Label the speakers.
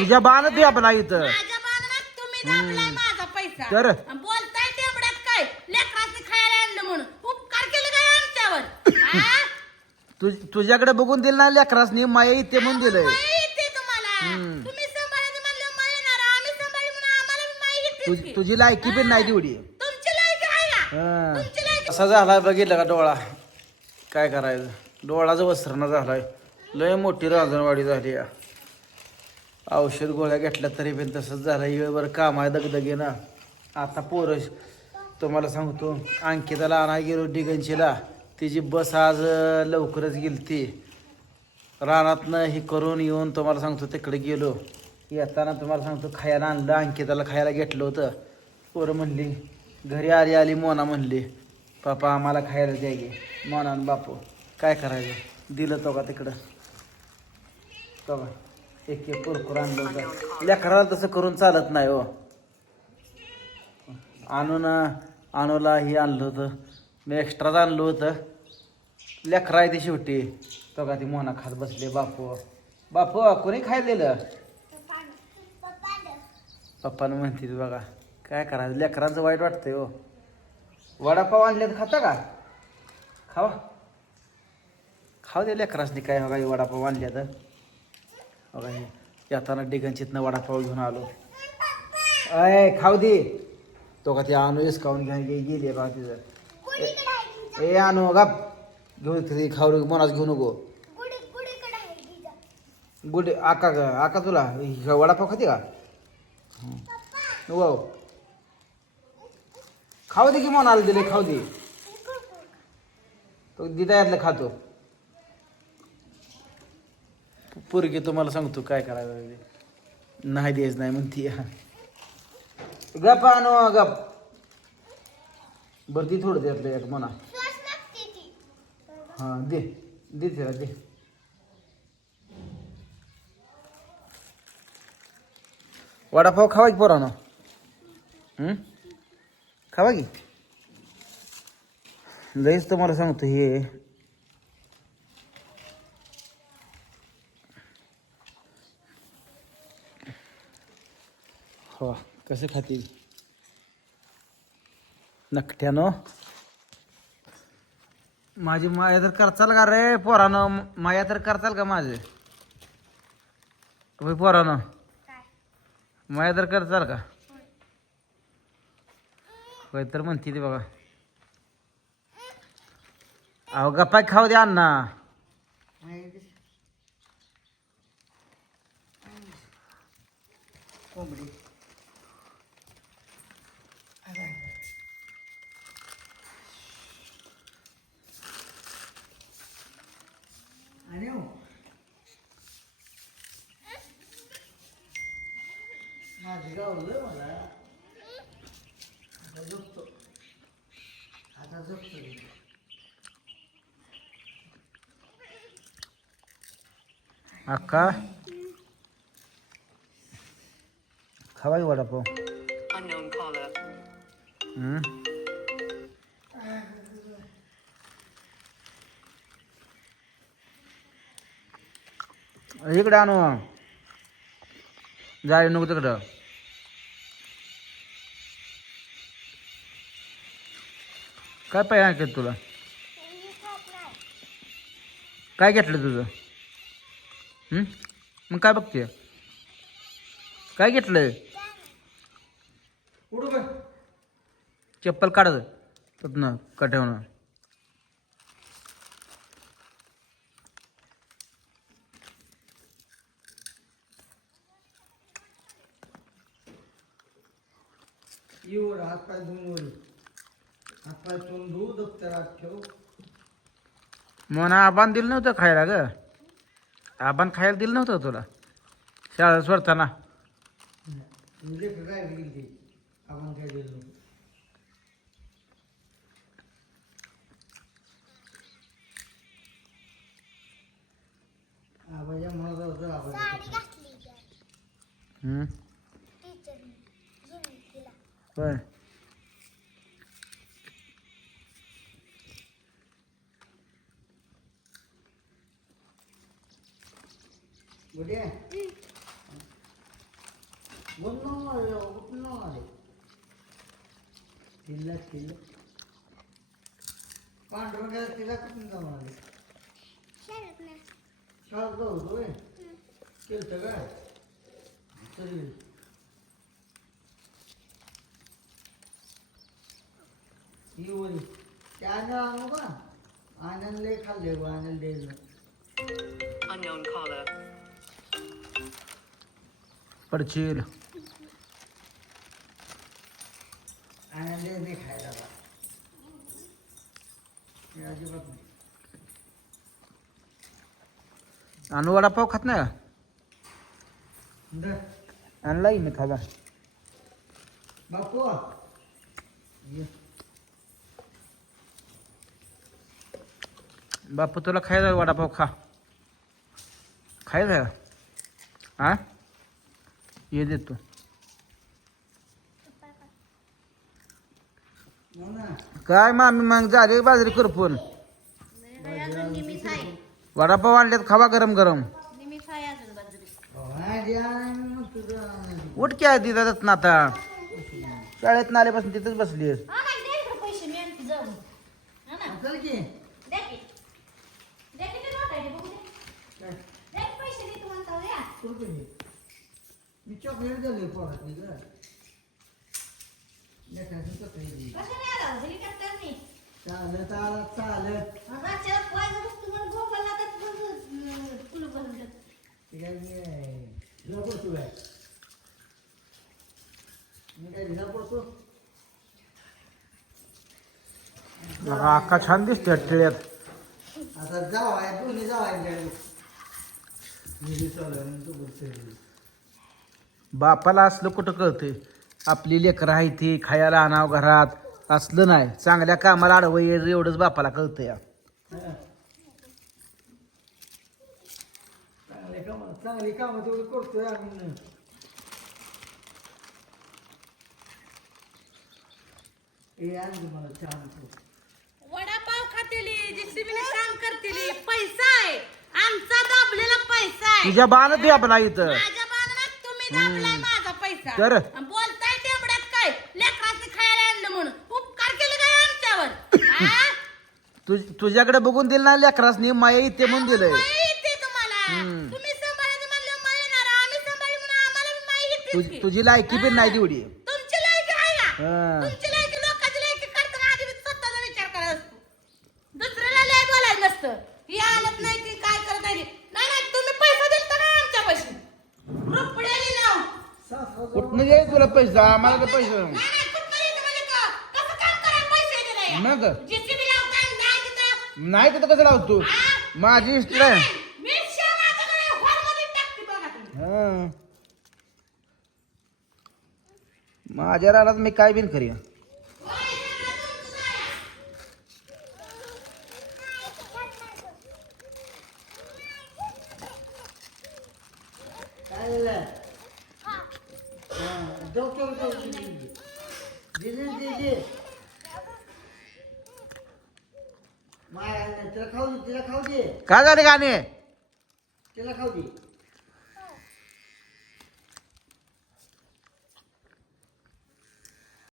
Speaker 1: तुझ्या बाण दे आपला इथं.
Speaker 2: माझ्या बांधण्यात तुम्ही दाबलाय माझा पैसा.
Speaker 1: तर?
Speaker 2: आणि बोलताय तेवढ्यात काय? लेकराचं खायला आणलं म्हणून. उपकार केलं काय आमच्यावर? हा?
Speaker 1: तुझ तुझ्याकडे बघून दिलं ना लेकरासनी माया इथे म्हणून दिलंय.
Speaker 2: माई येते तुम्हाला.
Speaker 1: हम्म.
Speaker 2: तुम्ही सांभाळायचं म्हणलं माई येणार आम्ही सांभाळली म्हणून आम्हाला बी माई येतेच
Speaker 1: तुझ- लायकी पण नाही तेवढी.
Speaker 2: तुमची लायकी आहे का
Speaker 1: हा.
Speaker 2: तुमची लायकी
Speaker 1: असा झालाय बघितलं का डोळा? काय करायचं? डोळाचं वस्त्रणा झालाय. लय मोठी रांजणवाडी झाली या. औषध गोळ्या घेतल्या तरी पण तसंच झालं. वेळभर काम आहे दगदगे ना. आता पोरं तुम्हाला सांगतो अंकिताला आणाय गेलो डिगनशीला तिची बस आज लवकरच गेलती. रानातनं हे करून येऊन तुम्हाला सांगतो तिकडे गेलो. येताना तुम्हाला सांगतो खायला आणलं अंकिताला खायला घेतलं होतं. पोरं म्हणली घरी आली आली मोना म्हणली. पापा आम्हाला खायला द्या गे मोनान बापू काय करायचं? दिलं तो का तिकडं? तो का? एक एक कुरकुर आणलं होतं लेकराला तसं करून चालत नाही हो. आणून आणूला हे आणलं होतं. मी एक्स्ट्राच आणलं होतं. लेकरा आहे ते शेवटी. तो का ती मोना खात बसले बापू. बापू कोणी खायलेलं? पप्पानं म्हणते बघा. काय करायचं? लेकरांचं वाईट वाटतंय हो. वडापाव आणले तर खाता का? खावा. खाऊ दे लेकरासनी काय हो बघा वडापाव आणले तर बघा हे. येताना डिगंचीतनं वडापाव घेऊन आलो. अय खाऊ दे. तो का ते आणू इसकावून घ्या गे गेली बघा तिथं. ए आणू गप. घेऊन ते खाऊ मनाच घेऊ नको. गुड आका ग आका तुला वडापाव खाते का? वाव खाऊ दे की म्हणाला दिले खाऊ दे. तो दिदा यातलं खातो. पोरगी तुम्हाला सांगतो काय करायचं ते. नाही द्यायच नाही म्हणती. गप आणू गप बरं ती थोडं द्यातलं एक म्हणा. हा दे. दे तिला दे. वडापाव खावा की पोरानो? हं? खावा की? लईच तुम्हाला सांगतो हे. हो कसे खातील? नकट्यानं. माझी माया तर करचाल का रे पोरानं? माया तर करचाल का माझे? होय पोरानं. माया तर करचाल का? होय तर म्हणते ती बघा. अहो गप्पा खाऊ द्या अण्णा. माझे गावलं मला. आता झोपतो आता झोपतो अक्का. खावा की वडापाव?
Speaker 3: Unknown caller.
Speaker 1: हम्म. इकडे आणू. जाय नको तिकडं. काय पाहिजे आणखी तुला? काय घेतलं तुझं? हम्म? मग काय बघते काय घेतलंय? चप्पल काढत तिथनं कट्यावनं
Speaker 4: एवढं हातपाय धुवून वर हातपाय तोंड धुवू दप्तरात ठेव.
Speaker 1: मग आबान दिलं नव्हतं खायला ग. आबान खायला दिलं नव्हतं तुला. शाळा सोडताना.
Speaker 4: लेख काय आपण काय दिलं नव्हतं. आबाच्या म्हणत होतं आबाच्या
Speaker 1: हम्म. होय.
Speaker 4: किल्ला किल्ला पांडुरंगा तिला कुठून जाऊन आले? शाळेत जाऊ होय? केलतं काय? तरी. वरी त्यानं आणू का आनंद लय खाल्ले बा आनंद
Speaker 3: Unknown caller.
Speaker 1: पडशील.
Speaker 4: आनंद नाही खायला बा. हे अजिबात नाही.
Speaker 1: आणि वडापाव खात नाही का?
Speaker 4: दर
Speaker 1: आणला की मी खावा
Speaker 4: बापू. ये.
Speaker 1: बापू तुला खायचा वडापाव खा. खायचा हा ये देतो
Speaker 4: हो ना
Speaker 1: काय मामी मग झाले बाजरी करपून वडापाव आणलेत खावा गरम गरम. उठ की आधी दादात ना आता. शाळेत आल्यापासून तिथेच बसली
Speaker 2: हा नाही दे इकडे पैसे मी आणते जाऊन हा ना
Speaker 4: चल की
Speaker 2: द्या की द्या की ते नोट आहे ते बघू दे
Speaker 4: काय
Speaker 2: द्या की पैसे दे तुम्हाला तर द्या
Speaker 4: चल की मी चॉकलेट दिले पोरात मी ग
Speaker 2: कशाने आला हेलिकॉप्टरने
Speaker 4: चालत आला चालत. ते काय मी पडतो काय मी काय ढिला पडतो
Speaker 1: बघा अक्का छान दिसते टिळ्यात
Speaker 4: आता जाव आहे दोन्ही जाव आहे मी चालू तू बोलतोय
Speaker 1: बापाला असलं कुठं कळतंय? आपली लेकरं आहे ती खायला आणावं घरात. असलं नाही. चांगल्या कामाला आडवं ये एवढंच बापाला कळतं या
Speaker 4: चांगले काम चांगली कामं तेवढी करतोय आम्ही मला चहा.
Speaker 2: वडापाव खातेली जेसीबीने काम करतेली पैसा आहे आमचा दाबलेला पैसा आहे
Speaker 1: तुझ्या बाण ते आपला इथं.
Speaker 2: माझ्या बांधण्यात तुम्ही दाबलाय माझा पैसा.
Speaker 1: तर?
Speaker 2: आणि बोलताय तेवढ्यात काय? लेकरांनी खायला आणलं म्हणून. उपकार केले काय आमच्यावर? हा?
Speaker 1: तुझ तुझ्याकडे बघून दिलं ना लेकरासनी माया इथे म्हणून दिलंय.
Speaker 2: माई येते तुम्हाला.
Speaker 1: हम्म.
Speaker 2: तुम्ही सांभाळायचं म्हणलं माई येणार आम्ही सांभाळी म्हणून आम्हाला बी माई येतेच
Speaker 1: तुझ-
Speaker 2: की.
Speaker 1: तुझी लायकी पण नाही तेवढी.
Speaker 2: तुमची लायकी आहे का?
Speaker 1: हा.
Speaker 2: तुमची लायकी लोकांची लायकी करताना आधी मी स्वतःचा विचार करायला असतो दुसऱ्याला लय बोलायचं नसतं ही आणत नाही ती काय करत नाही ती. नाही नाही तुम्ही पैसा दिलता का आमच्यापाशी रुपड्याने लाव
Speaker 1: घे तुला पैसा आम्हाला तर पैसे
Speaker 2: नाही. नाही कुठं येते म्हणजे कसं?
Speaker 1: मग?
Speaker 2: नाही तिथं.
Speaker 1: नाही लावतो? माझी इष्ट आहे. हा. माझ्या रानात मी काय बिन करीन
Speaker 2: होय, हे ना तुमचं आहे.
Speaker 4: काय झालं जाऊ जाऊ जाऊ दिदी दिदी माया तिला खाऊ दे तिला खाऊ दे
Speaker 1: काय झाले गाणे?
Speaker 4: तिला खाऊ दे.